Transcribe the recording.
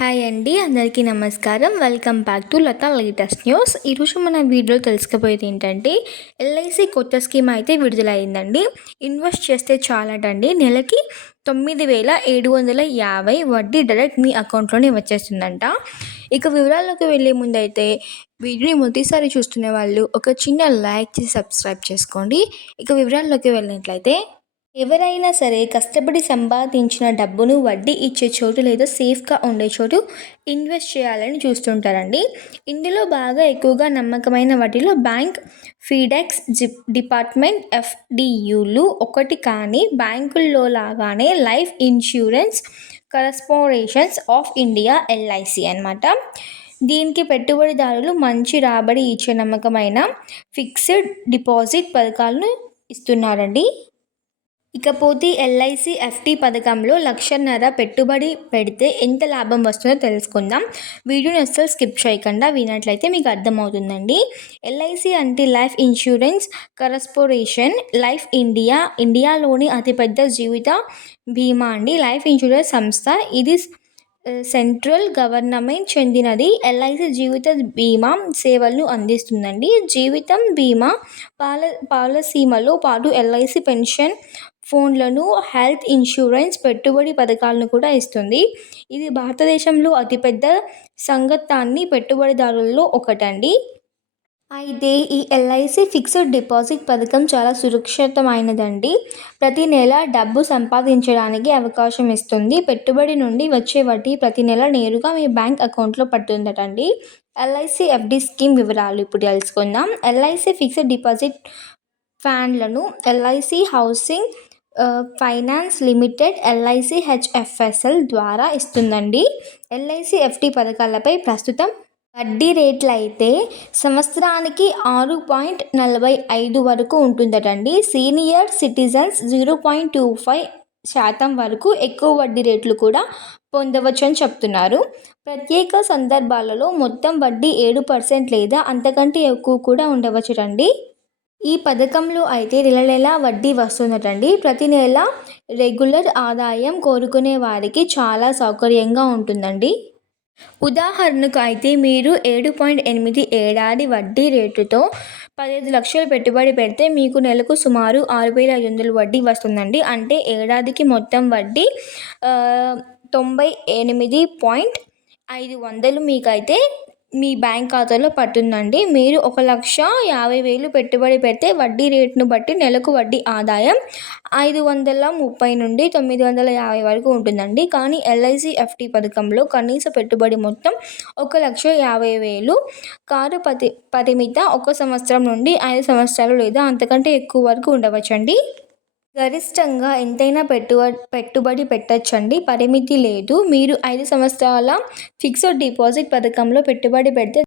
Hi అండి, అందరికీ నమస్కారం. Welcome back to Latha latest news. ఈరోజు మన వీడియోలో తెలుసుకుపోయేది ఏంటంటే, ఎల్ఐసి కొత్త స్కీమ్ అయితే విడుదలైందండి. ఇన్వెస్ట్ చేస్తే చాలటండి, నెలకి 9,750 వడ్డీ డైరెక్ట్ మీ అకౌంట్లోనే వచ్చేస్తుందంట. ఇక వివరాల్లోకి వెళ్ళే ముందైతే వీడియోని మొదటిసారి చూస్తున్న వాళ్ళు ఒక చిన్న లైక్ చేసి సబ్స్క్రైబ్ చేసుకోండి. ఇక వివరాల్లోకి వెళ్ళినట్లయితే, ఎవరైనా సరే కష్టపడి సంపాదించిన డబ్బును వడ్డీ ఇచ్చే చోటు లేదా సేఫ్గా ఉండే చోటు ఇన్వెస్ట్ చేయాలని చూస్తుంటారండి. ఇందులో బాగా ఎక్కువగా నమ్మకమైన వాటిలో బ్యాంక్, ఫీడెక్స్ డిపార్ట్మెంట్ ఎఫ్డియులు ఒకటి. కానీ బ్యాంకుల్లో లాగానే life insurance corporations of India LIC అన్నమాట. దీనికి పెట్టుబడిదారులు మంచి రాబడి ఇచ్చే నమ్మకమైన ఫిక్స్డ్ డిపాజిట్ పథకాలను ఇస్తున్నారండి. ఇకపోతే ఎల్ఐసి ఎఫ్డి పథకంలో 1,50,000 పెట్టుబడి పెడితే ఎంత లాభం వస్తుందో తెలుసుకుందాం. వీడియోని అస్సలు స్కిప్ చేయకుండా వినట్లయితే మీకు అర్థమవుతుందండి. ఎల్ఐసి అంటే లైఫ్ ఇన్సూరెన్స్ కార్పొరేషన్ లైఫ్ ఇండియాలోని అతిపెద్ద జీవిత బీమా అండి. లైఫ్ ఇన్సూరెన్స్ సంస్థ ఇది సెంట్రల్ గవర్నమెంట్ చెందినది. ఎల్ఐసి జీవిత బీమా సేవలను అందిస్తుందండి. జీవితం బీమా పాలసీలతో పాటు ఎల్ఐసి పెన్షన్ ఫండ్లను, హెల్త్ ఇన్సూరెన్స్, పెట్టుబడి పథకాలను కూడా ఇస్తుంది. ఇది భారతదేశంలో అతిపెద్ద సంఘాన్ని పెట్టుబడిదారులలో ఒకటండి. అయితే ఈ ఎల్ఐసి ఫిక్స్డ్ డిపాజిట్ పథకం చాలా సురక్షితమైనదండి. ప్రతి నెల డబ్బు సంపాదించడానికి అవకాశం ఇస్తుంది. పెట్టుబడి నుండి వచ్చే వడ్డీ ప్రతి నెల నేరుగా మీ బ్యాంక్ అకౌంట్లో పడుతుందటండి. ఎల్ఐసి ఎఫ్డి స్కీమ్ వివరాలు ఇప్పుడు తెలుసుకుందాం. ఎల్ఐసి ఫిక్స్డ్ డిపాజిట్ ఫండ్లను LIC housing finance limited, LIC HFSL ద్వారా ఇస్తుందండి. ఎల్ఐసి ఎఫ్డి పథకాలపై ప్రస్తుతం వడ్డీ రేట్లు అయితే సంవత్సరానికి 6.45 వరకు ఉంటుందటండి. సీనియర్ సిటిజన్స్ 0.25% వరకు ఎక్కువ వడ్డీ రేట్లు కూడా పొందవచ్చు అని చెప్తున్నారు. ప్రత్యేక సందర్భాలలో మొత్తం వడ్డీ 7% లేదా అంతకంటే ఎక్కువ కూడా ఉండవచ్చుటండి. ఈ పథకంలో అయితే నెల వడ్డీ వస్తుందటండి. ప్రతి నెల రెగ్యులర్ ఆదాయం కోరుకునే వారికి చాలా సౌకర్యంగా ఉంటుందండి. ఉదాహరణకు అయితే మీరు 7.8 ఏడాది వడ్డీ రేటుతో 15 లక్షలు పెట్టుబడి పెడితే మీకు నెలకు సుమారు 6,500 వడ్డీ వస్తుందండి. అంటే ఏడాదికి మొత్తం వడ్డీ 98,500 మీకైతే మీ బ్యాంక్ ఖాతాలో పడుతుందండి. మీరు 1,50,000 పెట్టుబడి పెడితే వడ్డీ రేటును బట్టి నెలకు వడ్డీ ఆదాయం 530 నుండి 950 వరకు ఉంటుందండి. కానీ ఎల్ఐసి ఎఫ్డి పథకంలో కనీస పెట్టుబడి మొత్తం 1,50,000, కారు పరిమిత 1 సంవత్సరం నుండి 5 సంవత్సరాలు లేదా అంతకంటే ఎక్కువ వరకు ఉండవచ్చండి. గరిష్టంగా ఎంతైనా పెట్టుబడి పెట్టచ్చండి, పరిమితి లేదు. మీరు 5 సంవత్సరాల ఫిక్స్డ్ డిపాజిట్ పథకంలో పెట్టుబడి పెడితే